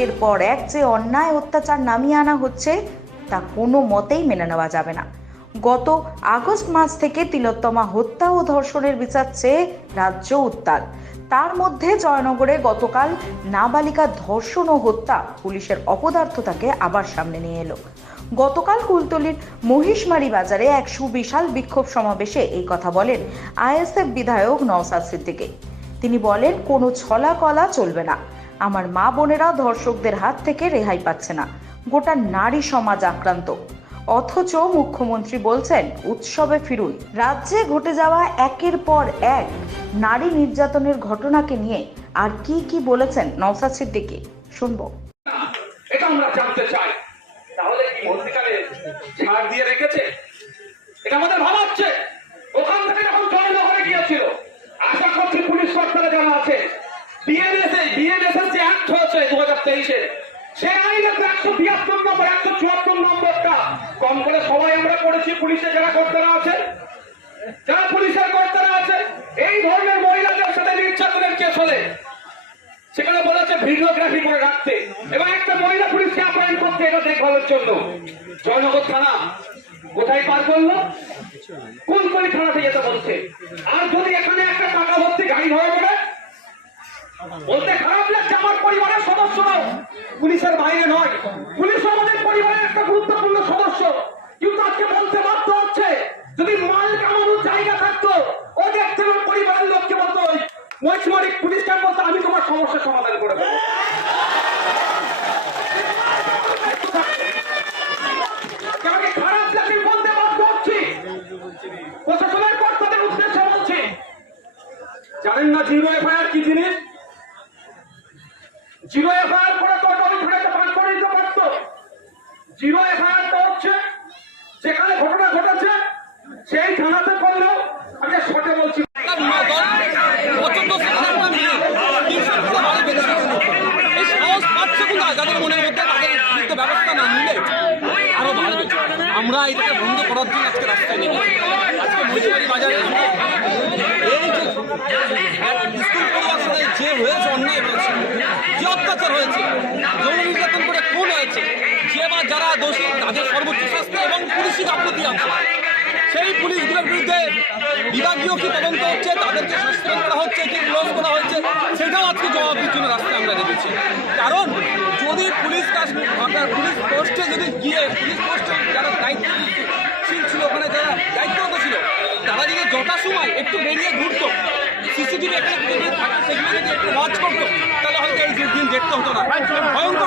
একের পর এক যে অন্যায় অত্যাচার নামিয়ে আনা হচ্ছে তা কোনো মতেই মেনে নেওয়া যাবে না। গত আগস্ট মাস থেকে তিলোত্তমা হত্যা ও ধর্ষণের বিচার চেয়ে রাজ্য উত্তাল। তার মধ্যে জয়নগরে গতকাল নাবালিকা ধর্ষণ ও হত্যা, পুলিশের অপদার্থতাকে আবার সামনে নিয়ে এলো। গতকাল কুলতলির মহিষমারি বাজারে এক সুবিশাল বিক্ষোভ সমাবেশে এই কথা বলেন আইএসএফ বিধায়ক নওশাদ সিদ্দিকী। তিনি বলেন, কোনো ছলা কলা চলবে না। আমার মা বোনেরা ধর্ষকদের হাত থেকে রেহাই পাচ্ছে না। গোটা নারী সমাজ আক্রান্ত। অথচ মুখ্যমন্ত্রী বলছেন উৎসবে ফিরুন। রাজ্যে ঘটে যাওয়া একের পর এক নারী নির্যাতনের ঘটনাকে নিয়ে আর কি কি বলেছেন নওশাদ সিদ্দিকী, শুনবো। এটা আমরা জানতে চাই। তাহলে কি মধ্যিকালে ছাড় দিয়ে রেখেছে? এটা আমাদের ভাবাচ্ছে। ওখান থেকে যখন জয়নগরে গিয়েছিল, আশা করছি পুলিশ কর্তারা জানা আছে, বিএনএস যে অ্যাক্ট হয়েছে 2023-এ, সেই আইনে 172 নম্বর 174 নম্বরটা কম করে সবাই আমরা পড়েছি। পুলিশে যারা কর্তারা আছে, যারা পুলিশের কর্তারা আছে, এই ধরনের মহিলাদের সাথে নির্যাতনের কেস হলে সেখানে বলেছে ভিডিওগ্রাফি করে রাখতে এবং একটা মহিলা পুলিশকে অ্যাপয়েন্ট করতে, এটা দেখভালের জন্য। জয়নগর থানা কোথায় পার করলো? কুলতলি থানাতে যেতে বলছে। আর যদি এখানে একটা টাকা ভর্তি গাড়ি ধরা পড়ে, বলতে খারাপ লাগছে, আমার পরিবারের সদস্যরাও পুলিশের বাইরে নয়, পুলিশ আমাদের পরিবারের একটা গুরুত্বপূর্ণ সদস্য। কিন্তু আজকে বলতে বাধ্য হচ্ছে, যদি মাল কামানোর জায়গা থাকতো, ও দেখতে পরিবারের লোককে বলতো মহিষমারি পুলিশ ক্যাম্প বলতো, আমি তোমার সমস্যার সমাধান করে দেবো। খারাপ লাগছে, বলতে বাধ্য হচ্ছি। প্রশাসনের কর্তাদের উদ্দেশ্যে বলছি, জানেন না জিরো এফআইআর কি জিনিস? জিরো এফআইআর করে তো থানাতে পাঠ করে দিতে পারতো। জিরো এফআইআরটা হচ্ছে যেখানে ঘটনা ঘটেছে সেই থানাতে করলেও, আমি শর্টে বলছি, আমরা এটাকে বন্ধ করার জন্য আজকে রাস্তায় নেমে আজকে মহিষমারি বাজারে এই যে স্কুল পড়ুয়ার সাথে যে হয়েছে, অন্যায় হয়েছে, যে অত্যাচার হয়েছে, যৌন নির্যাতন করে খুন হয়েছে, যে বা যারা দোষী তাদের সর্বোচ্চ শাস্তি এবং পুলিশি গাফিলতি আছে, সেই পুলিশগুলোর বিরুদ্ধে বিভাগীয় কি তদন্ত হচ্ছে, তাদেরকে সাসপেন্ড করা হচ্ছে, কি ক্লোজ করা হচ্ছে, সেটাও আজকে জবাবের জন্য রাস্তায় আমরা নেমেছি। কারণ যদি পুলিশ পুলিশ পোস্টে যদি গিয়ে পুলিশ পোস্টে যারা দায়িত্বশীল ছিল, ওখানে যারা দায়িত্বরত ছিল, তারা যদি যথাসময় একটু বেরিয়ে ঘুরতো, সিসিটিভি এখানে থাকে, সেগুলো যদি একটু ওয়াচ করতো, তাহলে হয়তো এই দিন দেখতে হতো না। ভয়ঙ্কর